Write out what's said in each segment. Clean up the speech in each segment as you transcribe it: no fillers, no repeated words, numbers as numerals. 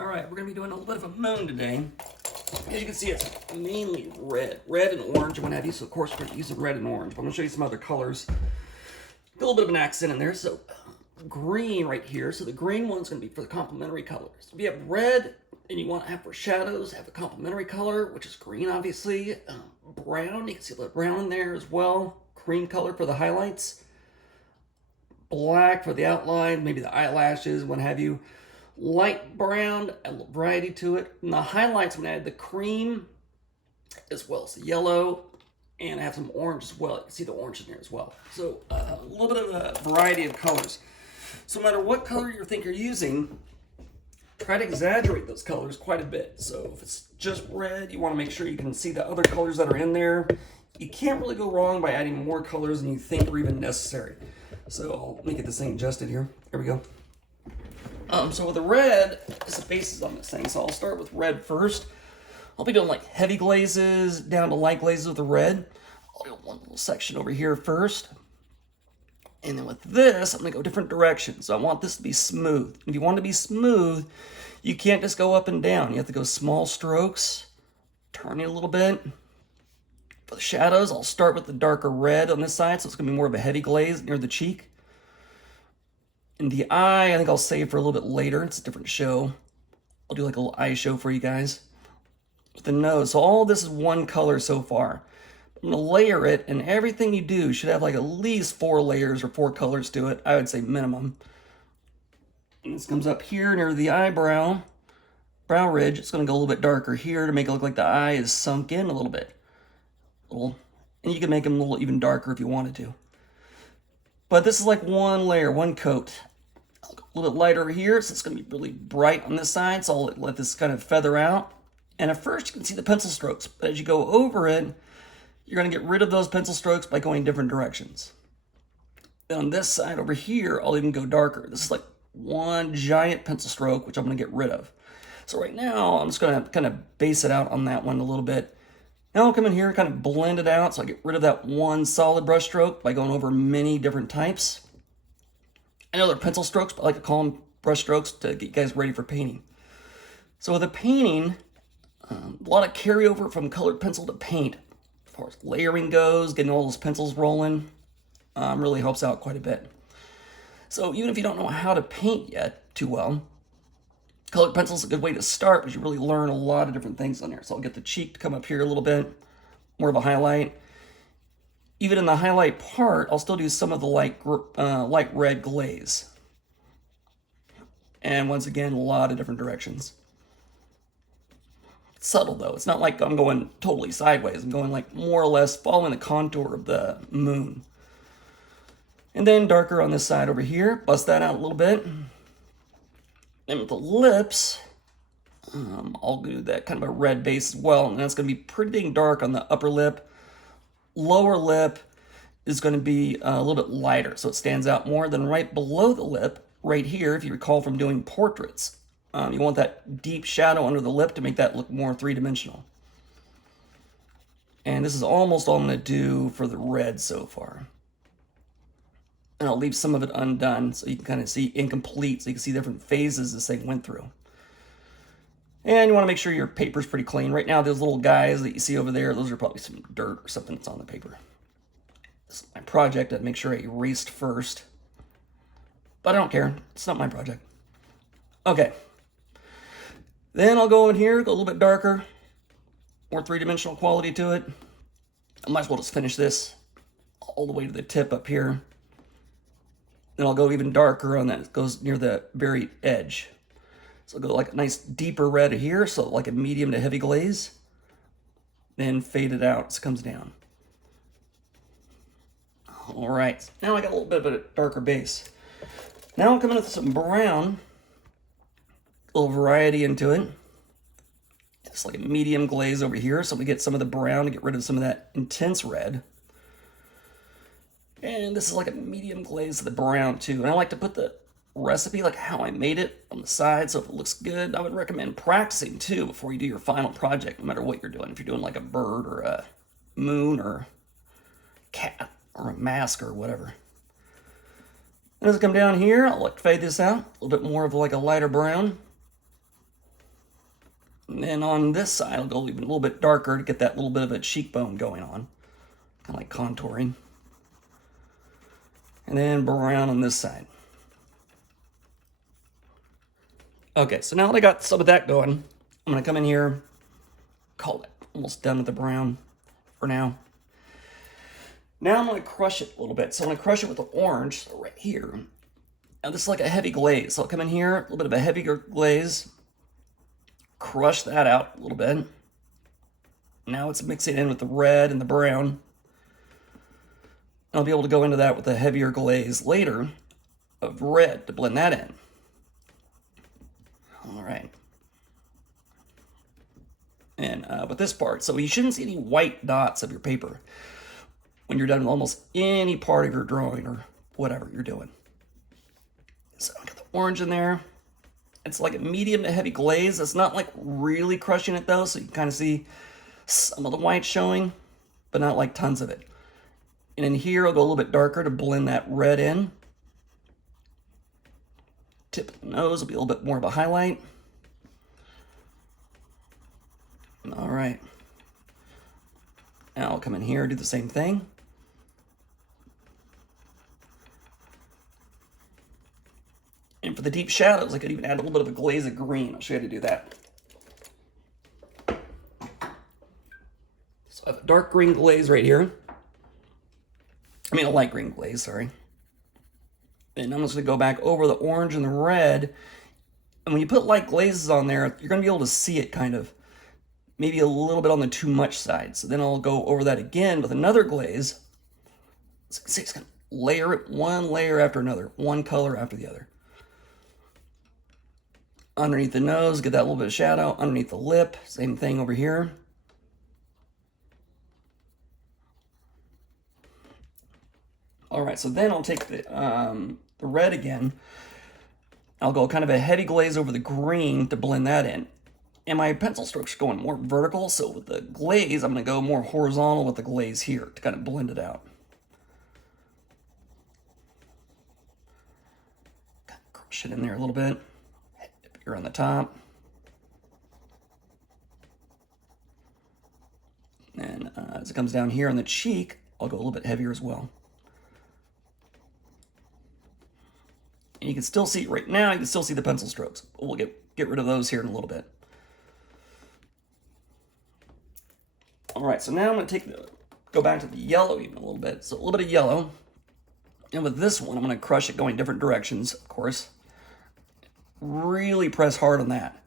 All right, we're gonna be doing a little bit of a moon today. As you can see, it's mainly red and orange and what have you. So of course we're using red and orange. But I'm gonna show you some other colors. A little bit of an accent in there. So green right here. So the green one's gonna be for the complementary colors. If you have red and you want to have for shadows, have a complementary color, which is green, obviously. Brown, you can see a little brown in there as well. Cream color for the highlights. Black for the outline, maybe the eyelashes, what have you. Light brown, a little variety to it. And the highlights, I'm gonna add the cream as well as the yellow, and I have some orange as well. You can see the orange in there as well. So a little bit of a variety of colors. So no matter what color you think you're using, try to exaggerate those colors quite a bit. So if it's just red, you want to make sure you can see the other colors that are in there. You can't really go wrong by adding more colors than you think are even necessary. So let me get this thing adjusted here. There we go. So with the red, it's the basis on this thing. So I'll start with red first. I'll be doing like heavy glazes down to light glazes with the red. I'll do one little section over here first. And then with this, I'm gonna go different directions. So I want this to be smooth. If you want it to be smooth, you can't just go up and down. You have to go small strokes, turn it a little bit. For the shadows, I'll start with the darker red on this side, so it's gonna be more of a heavy glaze near the cheek. And the eye, I think I'll save for a little bit later. It's a different show. I'll do like a little eye show for you guys. With the nose, so all this is one color so far. I'm gonna layer it, and everything you do should have like at least 4 layers or 4 colors to it. I would say minimum. And this comes up here near the eyebrow, brow ridge. It's gonna go a little bit darker here to make it look like the eye is sunk in a little bit. And you can make them a little even darker if you wanted to. But this is like one layer, one coat. I'll go a little bit lighter here, so it's gonna be really bright on this side. So I'll let this kind of feather out. And at first you can see the pencil strokes, but as you go over it, you're gonna get rid of those pencil strokes by going different directions. Then on this side over here, I'll even go darker. This is like one giant pencil stroke, which I'm gonna get rid of. So right now, I'm just gonna kind of base it out on that one a little bit. Now I'll come in here and kind of blend it out, so I get rid of that one solid brush stroke by going over many different types. I know they're pencil strokes, but I like to call them brush strokes to get you guys ready for painting. So with the painting, a lot of carryover from colored pencil to paint. As far as layering goes, getting all those pencils rolling, really helps out quite a bit. So even if you don't know how to paint yet too well, colored pencil is a good way to start because you really learn a lot of different things on there. So I'll get the cheek to come up here a little bit, more of a highlight. Even in the highlight part, I'll still do some of the light red glaze. And once again, a lot of different directions. It's subtle though. It's not like I'm going totally sideways. I'm going like more or less following the contour of the moon. And then darker on this side over here. Bust that out a little bit. And with the lips, I'll do that kind of a red base as well. And that's going to be pretty dang dark on the upper lip. Lower lip is going to be a little bit lighter, so it stands out more. Than right below the lip, right here, if you recall from doing portraits, you want that deep shadow under the lip to make that look more three-dimensional. And this is almost all I'm going to do for the red so far. And I'll leave some of it undone so you can kind of see incomplete, so you can see different phases this thing went through. And you want to make sure your paper's pretty clean. Right now, those little guys that you see over there, those are probably some dirt or something that's on the paper. This is my project. I'd make sure I erased first. But I don't care. It's not my project. Okay. Then I'll go in here, go a little bit darker. More three-dimensional quality to it. I might as well just finish this all the way to the tip up here. Then I'll go even darker on that. It goes near the very edge. So I'll go like a nice deeper red here, so like a medium to heavy glaze. Then fade it out as it comes down. All right, now I got a little bit of a darker base. Now I'm coming with some brown, a little variety into it. It's like a medium glaze over here, so we get some of the brown to get rid of some of that intense red. And this is like a medium glaze of the brown too. And I like to put the recipe, like how I made it, on the side, so if it looks good. I would recommend practicing too before you do your final project, no matter what you're doing. If you're doing like a bird or a moon or cat or a mask or whatever. And as I come down here, I'll like fade this out a little bit more of like a lighter brown. And then on this side, I'll go even a little bit darker to get that little bit of a cheekbone going on. Kind of like contouring. And then brown on this side. Okay, so now that I got some of that going, I'm going to come in here, call it almost done with the brown for now. Now I'm going to crush it a little bit. So I'm going to crush it with the orange, so right here. Now this is like a heavy glaze. So I'll come in here, a little bit of a heavier glaze, crush that out a little bit. Now it's mixing in with the red and the brown. I'll be able to go into that with a heavier glaze later of red to blend that in. All right. And with this part, so you shouldn't see any white dots of your paper when you're done with almost any part of your drawing or whatever you're doing. So I got the orange in there. It's like a medium to heavy glaze. It's not like really crushing it though, so you can kind of see some of the white showing, but not like tons of it. And in here, I'll go a little bit darker to blend that red in. Tip of the nose will be a little bit more of a highlight. All right. Now I'll come in here, do the same thing. And for the deep shadows, I could even add a little bit of a glaze of green. I'll show you how to do that. So I have a dark green glaze right here. I mean a light green glaze, sorry. And I'm just going to go back over the orange and the red. And when you put light glazes on there, you're going to be able to see it kind of, maybe a little bit on the too much side. So then I'll go over that again with another glaze. So you can see it's going to layer it one layer after another, one color after the other. Underneath the nose, get that little bit of shadow. Underneath the lip, same thing over here. All right, so then I'll take the red again. I'll go kind of a heavy glaze over the green to blend that in. And my pencil strokes are going more vertical, so with the glaze, I'm going to go more horizontal with the glaze here to kind of blend it out. Kind of crush it in there a little bit. Here on the top. And as it comes down here on the cheek, I'll go a little bit heavier as well. And you can still see, right now, you can still see the pencil strokes. We'll get rid of those here in a little bit. All right, so now I'm going to go back to the yellow even a little bit. So a little bit of yellow. And with this one, I'm going to crush it going different directions, of course. Really press hard on that.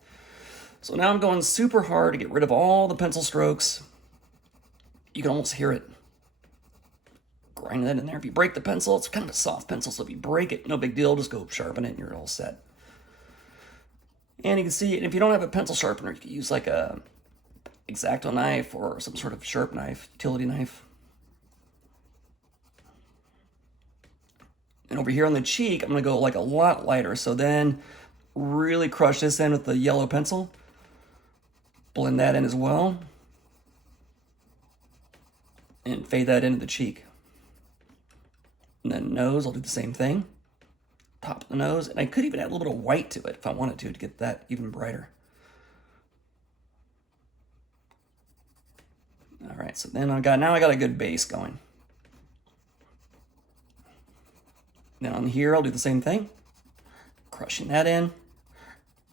So now I'm going super hard to get rid of all the pencil strokes. You can almost hear it. Grind that in there. If you break the pencil, it's kind of a soft pencil, so if you break it, no big deal. Just go sharpen it and you're all set. And you can see, if you don't have a pencil sharpener, you can use like a X-Acto knife or some sort of sharp knife, utility knife. And over here on the cheek, I'm going to go like a lot lighter. So then really crush this in with the yellow pencil. Blend that in as well. And fade that into the cheek. And then nose, I'll do the same thing. Top of the nose. And I could even add a little bit of white to it if I wanted to get that even brighter. All right, so then now I got a good base going. Then on here, I'll do the same thing. Crushing that in.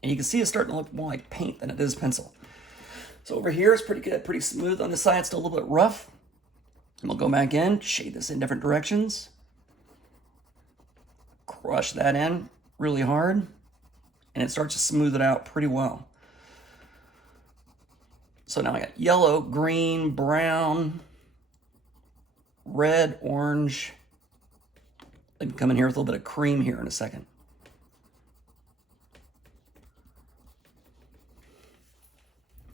And you can see it's starting to look more like paint than it is pencil. So over here, it's pretty good, pretty smooth. On this side, it's still a little bit rough. And we'll go back in, shade this in different directions. Crush that in really hard. And it starts to smooth it out pretty well. So now I got yellow, green, brown, red, orange. I can come in here with a little bit of cream here in a second.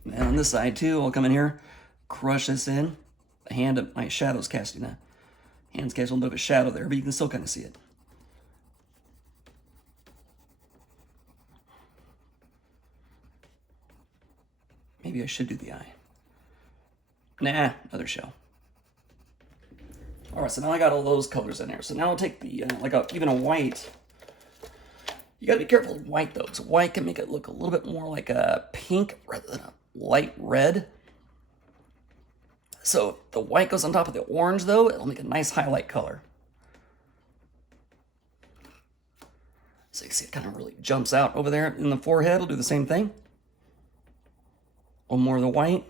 And on this side too, I'll come in here, crush this in. The hand of my shadow's casting a hand's casting a little bit of a shadow there, but you can still kind of see it. Maybe I should do the eye. Nah, another shell. All right, so now I got all those colors in there. So now I'll take the, even a white, You gotta be careful with white though, because white can make it look a little bit more like a pink rather than a light red. So if the white goes on top of the orange though, it'll make a nice highlight color. So you can see it kind of really jumps out over there in the forehead. We'll do the same thing. A little more of the white,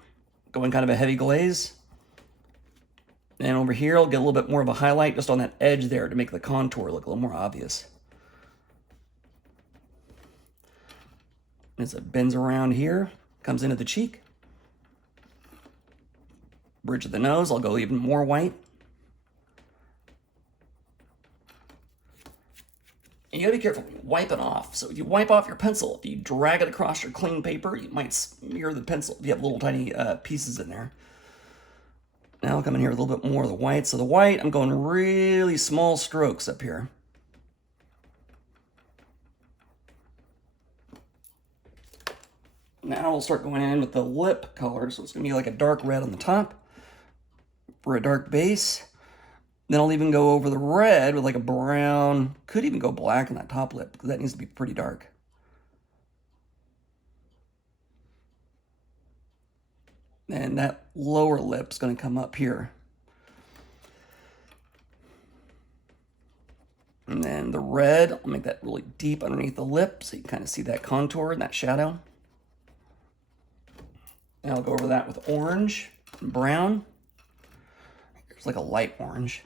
going kind of a heavy glaze. And over here, I'll get a little bit more of a highlight just on that edge there to make the contour look a little more obvious. As it bends around here, comes into the cheek. Bridge of the nose, I'll go even more white. And you gotta be careful when you wipe it off. So if you wipe off your pencil, if you drag it across your clean paper, you might smear the pencil if you have little tiny pieces in there. Now I'll come in here with a little bit more of the white. So the white, I'm going really small strokes up here. Now we'll start going in with the lip color. So it's gonna be like a dark red on the top for a dark base. Then I'll even go over the red with like a brown, could even go black on that top lip because that needs to be pretty dark. And that lower lip's gonna come up here. And then the red, I'll make that really deep underneath the lip so you can kind of see that contour and that shadow. And I'll go over that with orange and brown. It's like a light orange.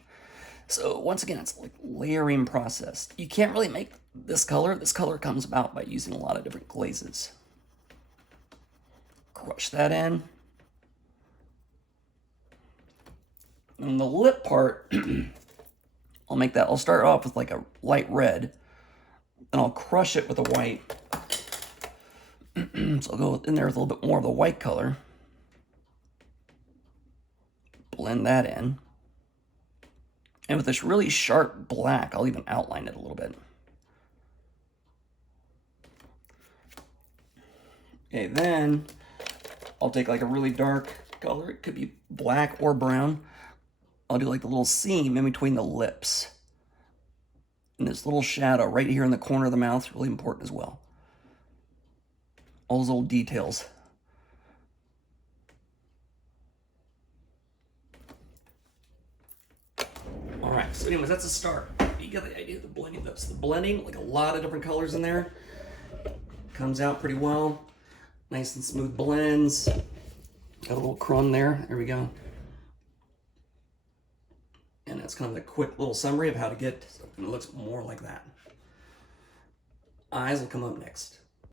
So once again, it's like layering process. You can't really make this color. This color comes about by using a lot of different glazes. Crush that in. And the lip part, I'll start off with like a light red, and I'll crush it with a white. So I'll go in there with a little bit more of the white color. Blend that in. And with this really sharp black, I'll even outline it a little bit. Okay, then I'll take like a really dark color. It could be black or brown. I'll do like the little seam in between the lips. And this little shadow right here in the corner of the mouth is really important as well. All those little details. All right, so anyways, that's a start. You get the idea of the blending. That's the blending, like a lot of different colors in there. Comes out pretty well. Nice and smooth blends. Got a little crumb there. There we go. And that's kind of a quick little summary of how to get something that looks more like that. Eyes will come up next.